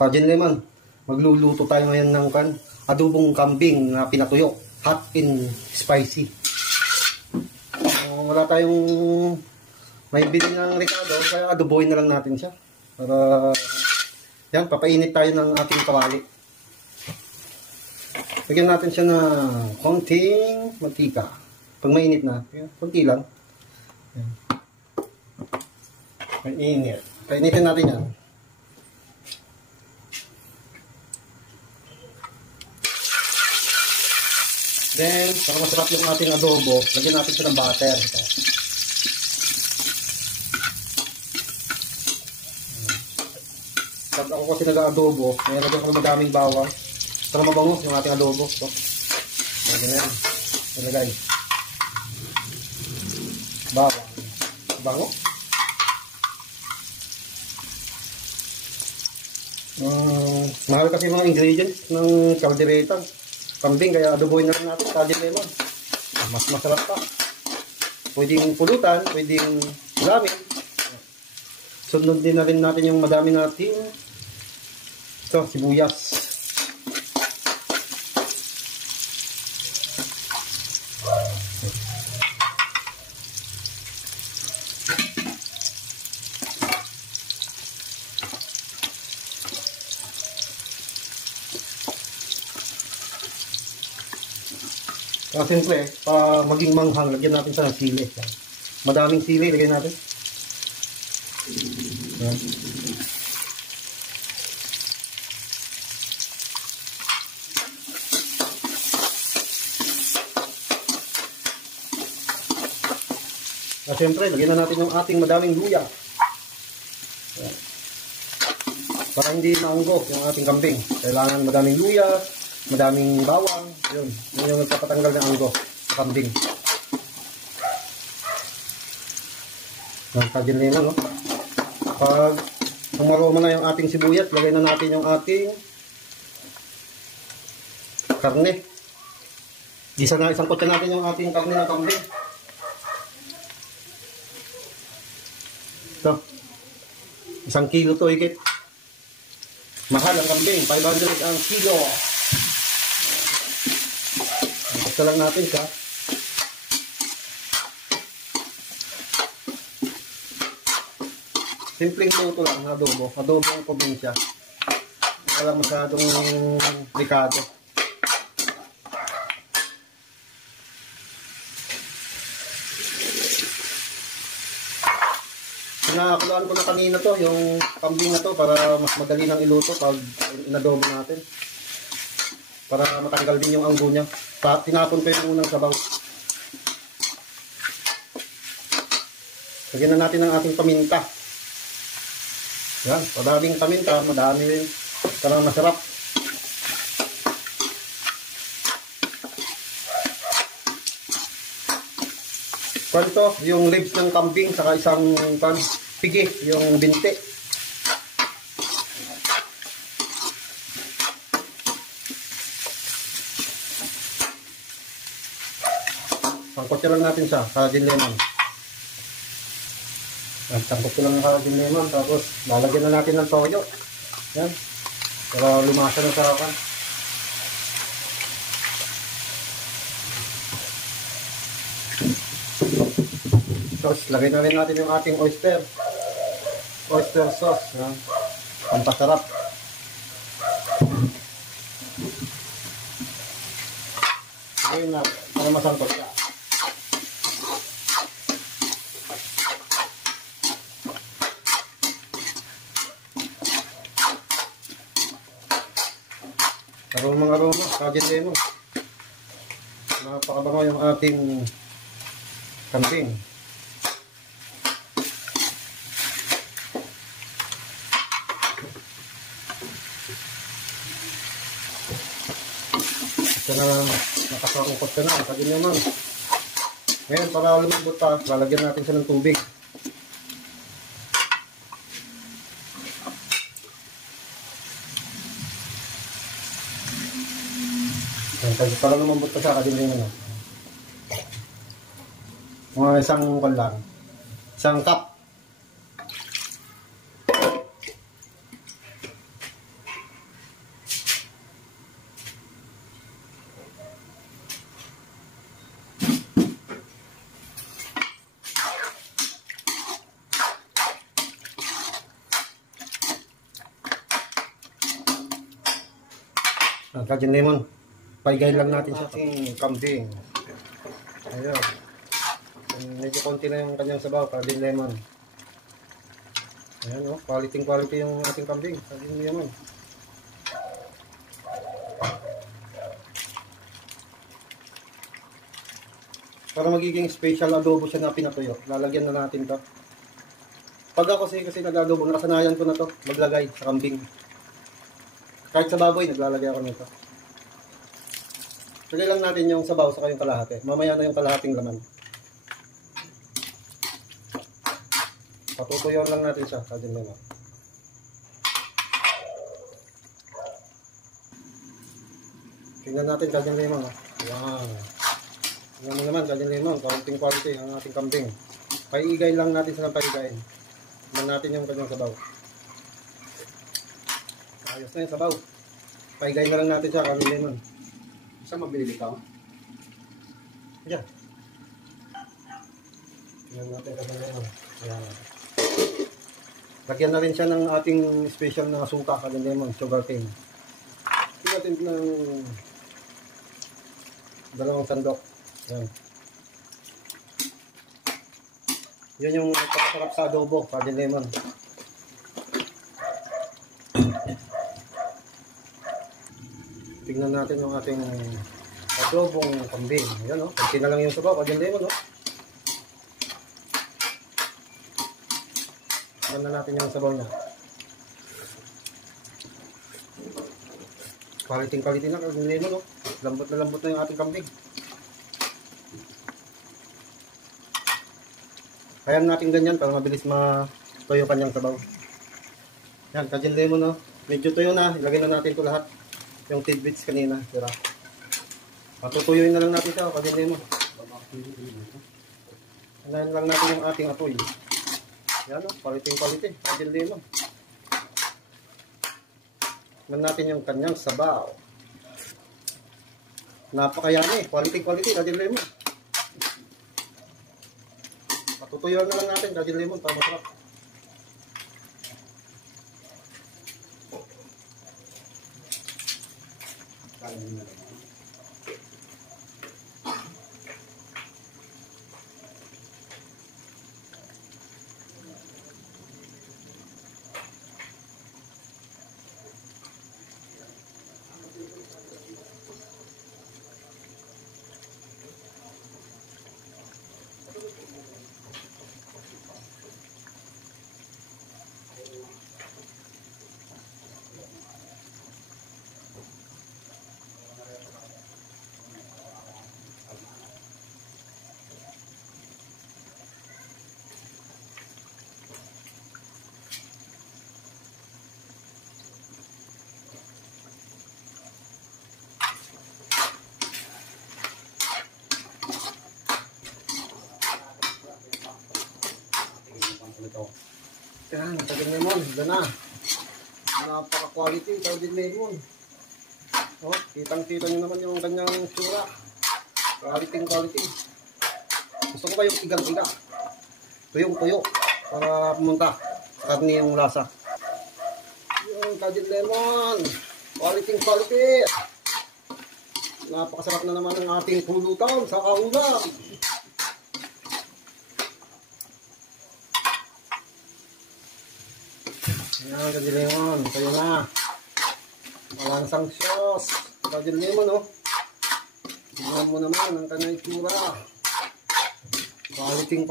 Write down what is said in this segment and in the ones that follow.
Kajin Lemon, magluluto tayo ngayon ng adobong kambing na pinatuyo, hot and spicy. Wala tayong may bili ng Ricardo, kaya adobohin na lang natin siya. Para yan, papainit tayo ng ating kawali. Lagyan natin siya ng konting mantika. Pag mainit na, konti lang. Yan. Mainit. Painitin natin yan. Then, para masarap yung ating adobo, lagyan natin siya ng butter. Pag ako kasi nag-adobo, may lagyan ko madaming bawang para mabango yung ating adobo. So, lagyan yan. Ilagay. Bawang. Bango. Mahal kasi mga ingredients ng kaldereta kambing, kaya adobohin na lang natin Kajin Lemon. Mas masarap pa. Pwedeng pulutan, pwedeng ulamin. Sunod din na rin natin yung madami natin sibuyas. Siyempre, para maging manghang, lagyan natin sa sili. Madaming sili, lagyan natin. Yan. Siyempre, lagyan na natin yung ating madaming luya. Yan. Para hindi maanggok yung ating kambing. Kailangan madaming luya, madaming bawang. Yun yung nagpapatanggal ng anggo sa kambing. Kajin Lemon, no? Pag umaroma na yung ating sibuyas, lagay na natin yung ating karne. Isang kutsa natin yung ating karne ng kambing. So, 1 kilo to higit. Mahal ang kambing, 500 ang kilo. Basta lang natin siya. Simpleng luto lang, adobo. Adobo ang probinsya. Wala masyadong delikado. Pinakulaan ko na kanina to, yung kambing na to, para mas madali nang iluto pag inadobo natin. Para matanggal din yung anggo niya. Tinapon ko yung unang sabaw. Lagyan na natin ang ating paminta. Yan, madaming paminta, madami rin. Para masarap. Kwento, yung leaves ng kambing, saka isang pigi, yung binti. Sangkot lang natin siya, Kajin Lemon. Sangkot lang ng Kajin Lemon, tapos lalagyan na natin ng toyo. Yan, para lumasa na sa akin. Tapos lagay na rin natin yung ating oyster sauce. Yan, pampasarap. Ayun na, para masangkot siya. Aroma, Kajin Lemon. Napakabango yung ating kambing. Ito na, nakasakukot ka na. Kagin naman. Ngayon, para lumambot pa, lalagyan natin siya ng tubig. Para lumambot pa siya, kagin naman. Mga isang kwan lang. Isang cup. Kajin lemon. Paigay lang natin sa ating kambing. Ayun. Medyo konti na yung kanyang sabaw. Kajin lemon. Ayan o. Quality yung ating kambing. Kajin lemon. Para magiging special adobo siya na pinatuyo. Lalagyan na natin to. Pag ako kasi nag-adobo, nakasanayan ko na to. Maglagay sa kambing. Kahit sa baboy, naglalagay ako nito. Lagay lang natin yung sabaw sa kayong kalahati. Mamaya na yung kalahating laman. Patutuyon lang natin siya. Kajin lemon. Tingnan natin kajin lemon. Wow. Tingnan mo naman kajin lemon. Quality ang ating kambing. Paigay lang natin sa paigayin. Tingnan natin yung kanyang sabaw. Ayos na yung sabaw. Paigay na lang natin siya, kami lemon. Saan mabili ka? Diyan. Tingnan natin kami lemon. Ayan. Lagyan na rin siya ng ating special na suka, kami lemon, sugar cane. Tingnan natin ng 2 sandok. Ayan. Yun yung pagkasarap sa adobo, kami lemon. Tingnan natin yung ating adobong kambing. Ayan o. Kunti na lang yung sabaw. Kajin lemon o. Tingnan na natin yung sabaw niya. Quality na kajin lemon o. Lambot na yung ating kambing. Kaya natin ganyan para mabilis matuyo kanyang sabaw. Yan, kajin lemon o. Medyo tuyo na. Ilagay na natin ito lahat. Yung tidbits kanina, tira. Patutuyuin na lang natin ito, kajin lemon. Anahin lang natin yung ating apoy. Yan o, quality, kajin lemon. Tignan natin yung kanyang sabaw. Napakayami, quality, kajin lemon. Patutuyuin na lang natin, kajin lemon, para masarap. Yan, kajin lemon, ito na. Napaka-quality, kajin lemon. Oh, kitang-kita nyo naman yung kanyang sura. Quality. Gusto ko kayong igang-iga. Tuyong-tuyo. Para pumunta sa karni yung lasa. Yung kajin lemon. Quality. Napakasarap na naman ng ating pulutan sa kaulam. Yan, kajin lemon. Kayo na. Malansang sauce. Kajin lemon, oh. Tignan mo naman ang kanyang itsura. Quality.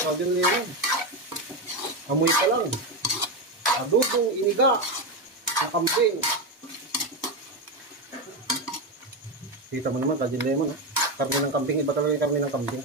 Kajin lemon. Amoy pa lang. Adobong iniga na kambing. Kita mo naman, kajin lemon. Karne ng kambing, iba talaga yung karne ng kambing.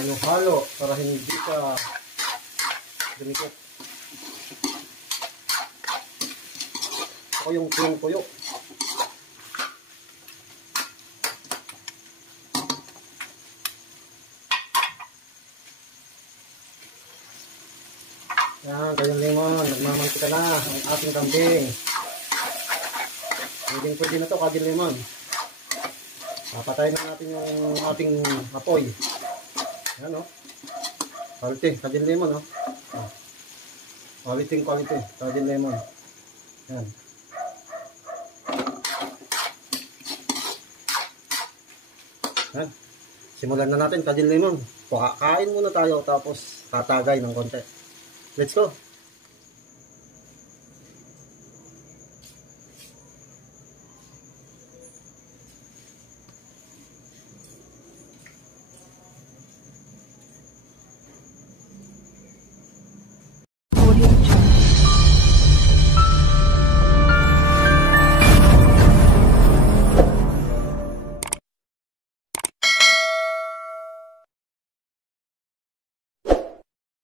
Halo-halo para hindi ka dumikit. Ako yung tuyong-tuyo. Yan, kayong lemon. Nagmamantika na ang ating kambing. Pwede na ito, kajin lemon. Papatayin na natin yung ating apoy. Yan o. Quality, kajin lemon o. Quality, kajin lemon. Yan. Yan. Simulan na natin, kajin lemon. Kain muna tayo tapos tatagay ng konti. Let's go.